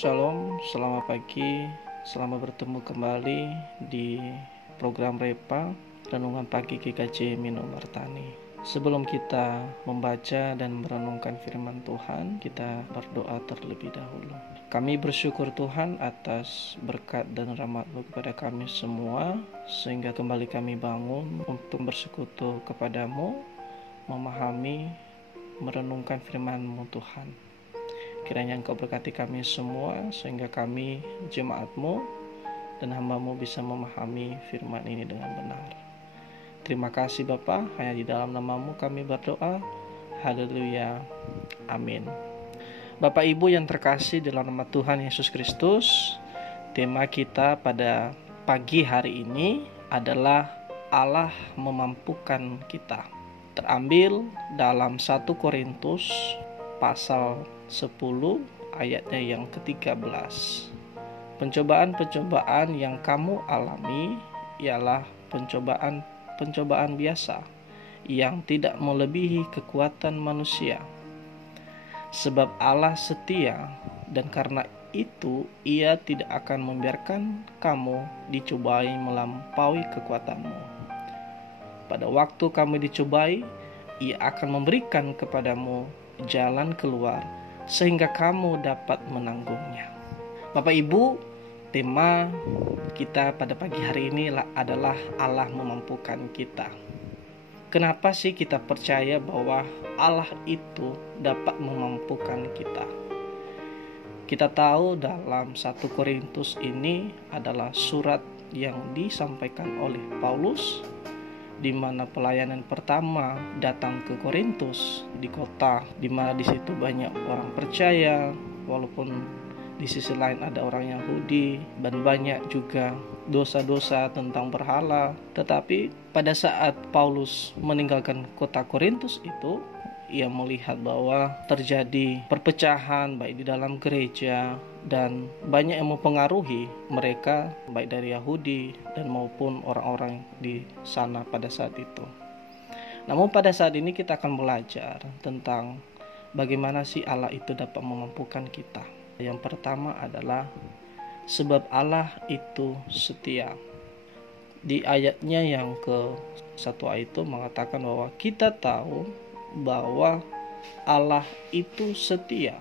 Shalom, selamat pagi, selamat bertemu kembali di program Repa Renungan Pagi GKJ Mino Martani. Sebelum kita membaca dan merenungkan firman Tuhan, kita berdoa terlebih dahulu. Kami bersyukur Tuhan atas berkat dan rahmat-Mu kepada kami semua, sehingga kembali kami bangun untuk bersekutu kepadamu, memahami, merenungkan firman-Mu Tuhan. Kiranya Engkau berkati kami semua, sehingga kami jemaat-Mu dan hamba-Mu bisa memahami firman ini dengan benar. Terima kasih Bapa, hanya di dalam nama-Mu kami berdoa. Haleluya, amin. Bapak Ibu yang terkasih dalam nama Tuhan Yesus Kristus, tema kita pada pagi hari ini adalah Allah memampukan kita. Terambil dalam 1 Korintus pasal 10 ayatnya yang ke-13. Pencobaan-pencobaan yang kamu alami ialah pencobaan biasa yang tidak melebihi kekuatan manusia. Sebab Allah setia, dan karena itu Ia tidak akan membiarkan kamu dicobai melampaui kekuatanmu. Pada waktu kamu dicobai, Ia akan memberikan kepadamu jalan keluar sehingga kamu dapat menanggungnya. Bapak Ibu, tema kita pada pagi hari ini adalah Allah memampukan kita. Kenapa sih kita percaya bahwa Allah itu dapat memampukan kita? Kita tahu dalam 1 Korintus ini adalah surat yang disampaikan oleh Paulus, di mana pelayanan pertama datang ke Korintus, di kota di mana di situ banyak orang percaya, walaupun di sisi lain ada orang Yahudi dan banyak juga dosa-dosa tentang berhala. Tetapi pada saat Paulus meninggalkan kota Korintus itu, ia melihat bahwa terjadi perpecahan baik di dalam gereja, dan banyak yang mempengaruhi mereka baik dari Yahudi dan maupun orang-orang di sana pada saat itu. Namun pada saat ini kita akan belajar tentang bagaimana sih Allah itu dapat memampukan kita. Yang pertama adalah sebab Allah itu setia. Di ayatnya yang ke-1 itu mengatakan bahwa kita tahu bahwa Allah itu setia.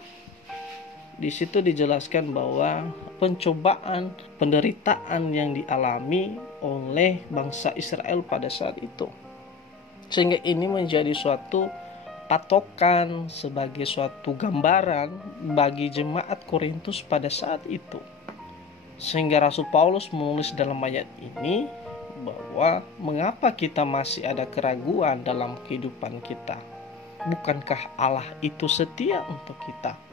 Di situ dijelaskan bahwa pencobaan, penderitaan yang dialami oleh bangsa Israel pada saat itu, sehingga ini menjadi suatu patokan sebagai suatu gambaran bagi jemaat Korintus pada saat itu. Sehingga Rasul Paulus menulis dalam ayat ini bahwa mengapa kita masih ada keraguan dalam kehidupan kita? Bukankah Allah itu setia untuk kita?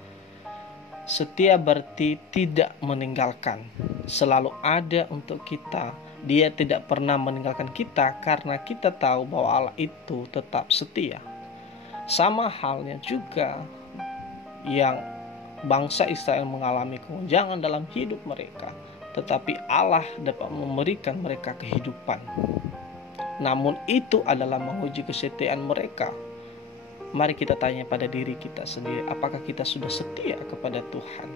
Setia berarti tidak meninggalkan, selalu ada untuk kita. Dia tidak pernah meninggalkan kita karena kita tahu bahwa Allah itu tetap setia. Sama halnya juga yang bangsa Israel mengalami kegonjangan dalam hidup mereka, tetapi Allah dapat memberikan mereka kehidupan. Namun itu adalah menguji kesetiaan mereka. Mari kita tanya pada diri kita sendiri, apakah kita sudah setia kepada Tuhan?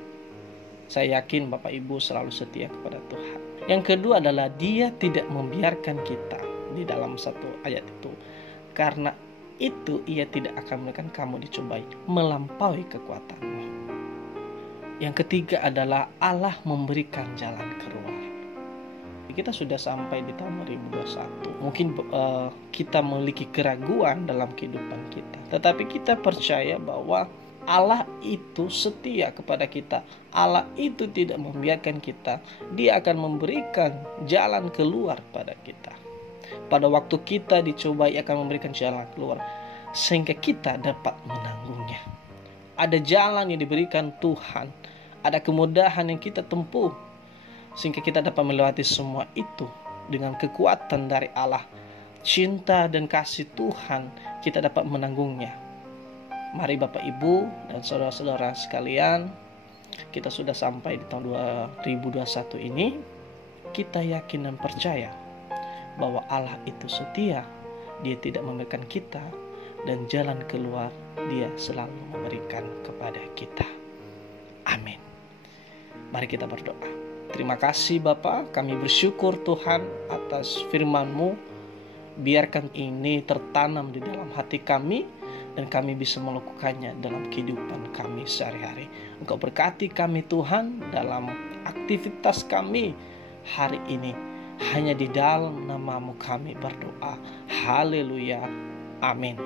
Saya yakin Bapak Ibu selalu setia kepada Tuhan. Yang kedua adalah Dia tidak membiarkan kita di dalam satu ayat itu. Karena itu Ia tidak akan memberikan kamu dicobai melampaui kekuatanmu. Yang ketiga adalah Allah memberikan jalan keluar. Kita sudah sampai di tahun 2021. Mungkin kita memiliki keraguan dalam kehidupan kita, tetapi kita percaya bahwa Allah itu setia kepada kita. Allah itu tidak membiarkan kita. Dia akan memberikan jalan keluar pada kita. Pada waktu kita dicobai, akan memberikan jalan keluar sehingga kita dapat menanggungnya. Ada jalan yang diberikan Tuhan, ada kemudahan yang kita tempuh sehingga kita dapat melewati semua itu dengan kekuatan dari Allah. Cinta dan kasih Tuhan, kita dapat menanggungnya. Mari Bapak Ibu dan saudara-saudara sekalian, kita sudah sampai di tahun 2021 ini. Kita yakin dan percaya bahwa Allah itu setia. Dia tidak memberikan kita, dan jalan keluar Dia selalu memberikan kepada kita. Amin. Mari kita berdoa. Terima kasih Bapa, kami bersyukur Tuhan atas firman-Mu. Biarkan ini tertanam di dalam hati kami dan kami bisa melakukannya dalam kehidupan kami sehari-hari. Engkau berkati kami Tuhan dalam aktivitas kami hari ini. Hanya di dalam nama-Mu kami berdoa. Haleluya. Amin.